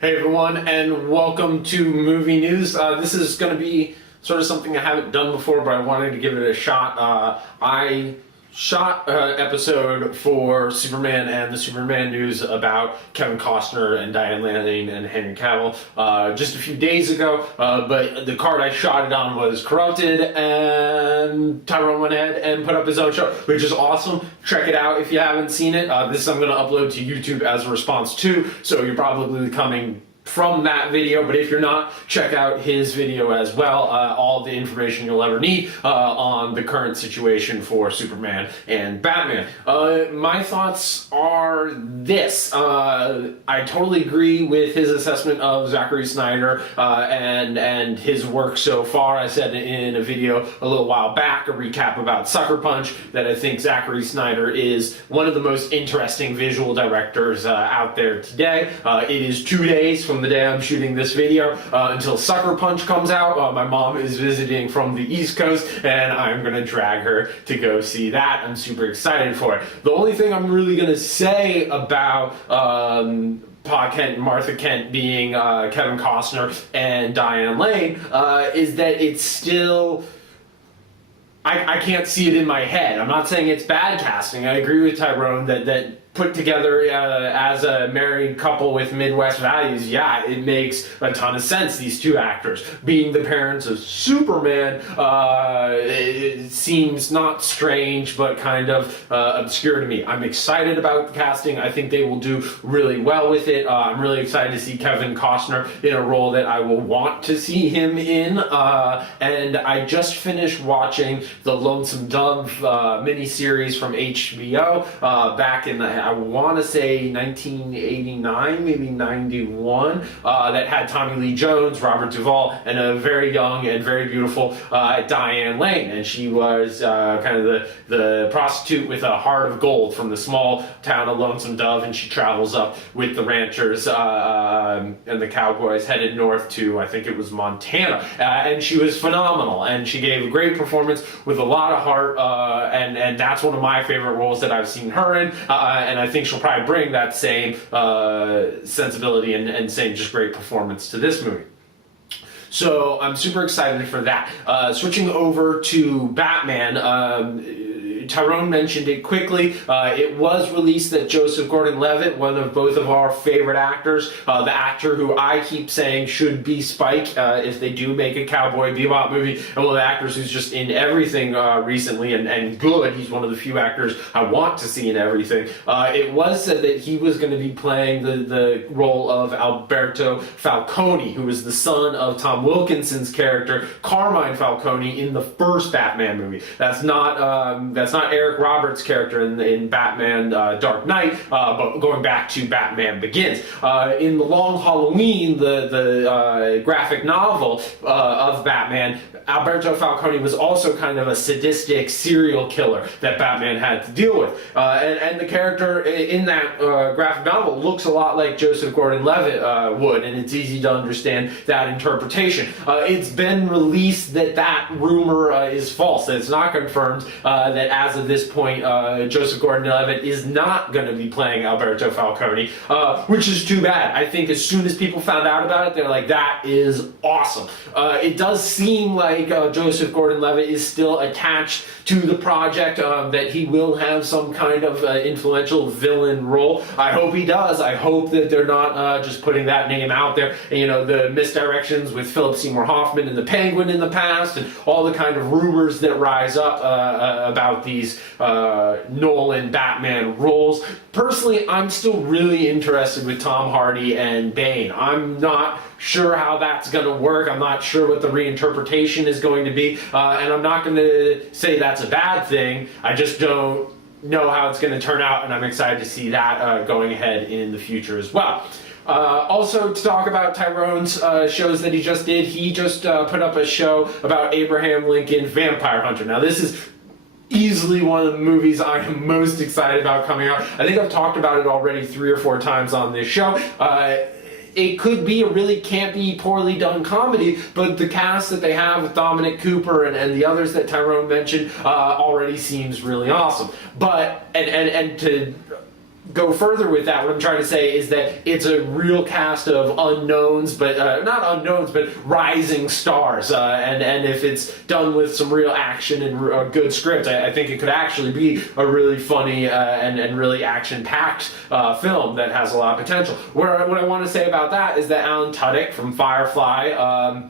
Hey everyone, and welcome to Movie News. This is going to be sort of something I haven't done before, but I wanted to give it a shot. I shot an episode for Superman and the Superman news about Kevin Costner and Diane Lane and Henry Cavill just a few days ago, but the card I shot it on was corrupted, and Tyrone went ahead and put up his own show, which is awesome. Check it out if you haven't seen it. This I'm going to upload to YouTube as a response to, so you're probably coming from that video, but if you're not, check out his video as well. All the information you'll ever need on the current situation for Superman and Batman. My thoughts are this. I totally agree with his assessment of Zachary Snyder and his work so far. I said in a video a little while back, a recap about Sucker Punch, that I think Zachary Snyder is one of the most interesting visual directors out there today. It is 2 days from the day I'm shooting this video until Sucker Punch comes out. My mom is visiting from the East Coast, and I'm going to drag her to go see that. I'm super excited for it. The only thing I'm really going to say about Pa Kent and Martha Kent being Kevin Costner and Diane Lane is that it's still... I can't see it in my head. I'm not saying it's bad casting. I agree with Tyrone that put together as a married couple with Midwest values, yeah, it makes a ton of sense. These two actors being the parents of Superman, it seems not strange, but kind of obscure to me. I'm excited about the casting. I think they will do really well with it. I'm really excited to see Kevin Costner in a role that I will want to see him in. And I just finished watching the Lonesome Dove miniseries from HBO back in the, I want to say 1989, maybe 91, that had Tommy Lee Jones, Robert Duvall, and a very young and very beautiful Diane Lane. And she was kind of the prostitute with a heart of gold from the small town of Lonesome Dove, and she travels up with the ranchers and the cowboys headed north to, I think it was Montana. And she was phenomenal, and she gave a great performance with a lot of heart, and that's one of my favorite roles that I've seen her in. And I think she'll probably bring that same sensibility and same just great performance to this movie. So I'm super excited for that. Switching over to Batman, Tyrone mentioned it quickly. It was released that Joseph Gordon-Levitt, one of both of our favorite actors, the actor who I keep saying should be Spike if they do make a Cowboy Bebop movie, and one of the actors who's just in everything recently and good. He's one of the few actors I want to see in everything. It was said that he was going to be playing the role of Alberto Falcone, who was the son of Tom Wilkinson's character Carmine Falcone in the first Batman movie. That's not Eric Roberts' character in Batman Dark Knight, but going back to Batman Begins. In The Long Halloween, the graphic novel of Batman, Alberto Falcone was also kind of a sadistic serial killer that Batman had to deal with. And the character in that graphic novel looks a lot like Joseph Gordon-Levitt would, and it's easy to understand that interpretation. It's been released that rumor is false, that it's not confirmed, that as of this point, Joseph Gordon-Levitt is not going to be playing Alberto Falcone, which is too bad. I think as soon as people found out about it, they're like, that is awesome. It does seem like Joseph Gordon-Levitt is still attached to the project, that he will have some kind of influential villain role. I hope he does. I hope that they're not just putting that name out there. And, you know, the misdirections with Philip Seymour Hoffman and the Penguin in the past, and all the kind of rumors that rise up about these Nolan Batman roles. Personally, I'm still really interested with Tom Hardy and Bane. I'm not sure how that's going to work. I'm not sure what the reinterpretation is going to be, and I'm not going to say that's a bad thing. I just don't know how it's going to turn out, and I'm excited to see that going ahead in the future as well. Also, to talk about Tyrone's shows that he just did, he just put up a show about Abraham Lincoln Vampire Hunter. Now, this is easily one of the movies I am most excited about coming out. I think I've talked about it already 3 or 4 times on this show. It could be a really campy, poorly done comedy, but the cast that they have with Dominic Cooper and the others that Tyrone mentioned already seems really awesome. But, and to go further with that, what I'm trying to say is that it's a real cast of unknowns, but not unknowns, but rising stars. And if it's done with some real action and a good script, I think it could actually be a really funny and really action-packed film that has a lot of potential. What I want to say about that is that Alan Tudyk from Firefly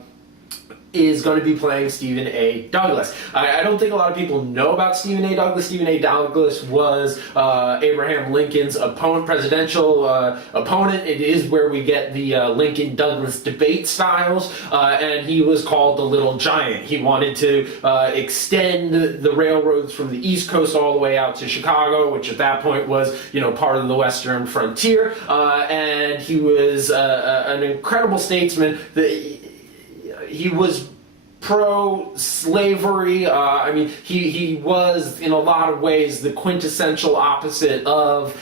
is going to be playing Stephen A. Douglas. I don't think a lot of people know about Stephen A. Douglas. Stephen A. Douglas was Abraham Lincoln's presidential opponent. It is where we get the Lincoln-Douglas debate styles, and he was called the Little Giant. He wanted to extend the railroads from the East Coast all the way out to Chicago, which at that point was, part of the Western frontier, and he was an incredible statesman. He was pro-slavery. He was in a lot of ways the quintessential opposite of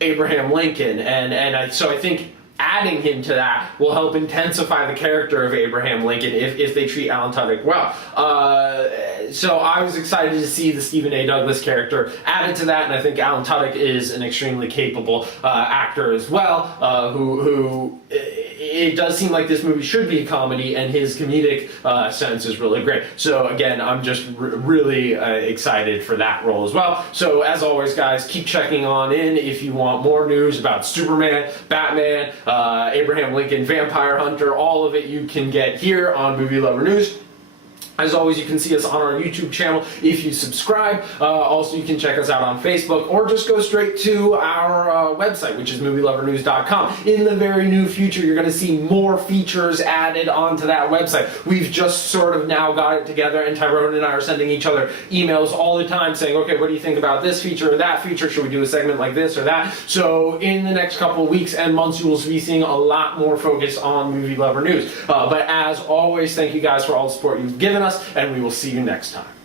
Abraham Lincoln, so I think adding him to that will help intensify the character of Abraham Lincoln if they treat Alan Tudyk well. So I was excited to see the Stephen A. Douglas character added to that, and I think Alan Tudyk is an extremely capable actor as well, who it does seem like this movie should be a comedy, and his comedic sense is really great. So again, I'm just really excited for that role as well. So as always, guys, keep checking on in if you want more news about Superman, Batman, Abraham Lincoln, Vampire Hunter. All of it you can get here on Movie Lover News. As always, you can see us on our YouTube channel if you subscribe. Also, you can check us out on Facebook, or just go straight to our website, which is movielovernews.com. In the very near future, you're going to see more features added onto that website. We've just sort of now got it together, and Tyrone and I are sending each other emails all the time saying, okay, what do you think about this feature or that feature? Should we do a segment like this or that? So in the next couple of weeks and months, you will be seeing a lot more focus on Movie Lover News. But as always, thank you guys for all the support you've given us, and we will see you next time.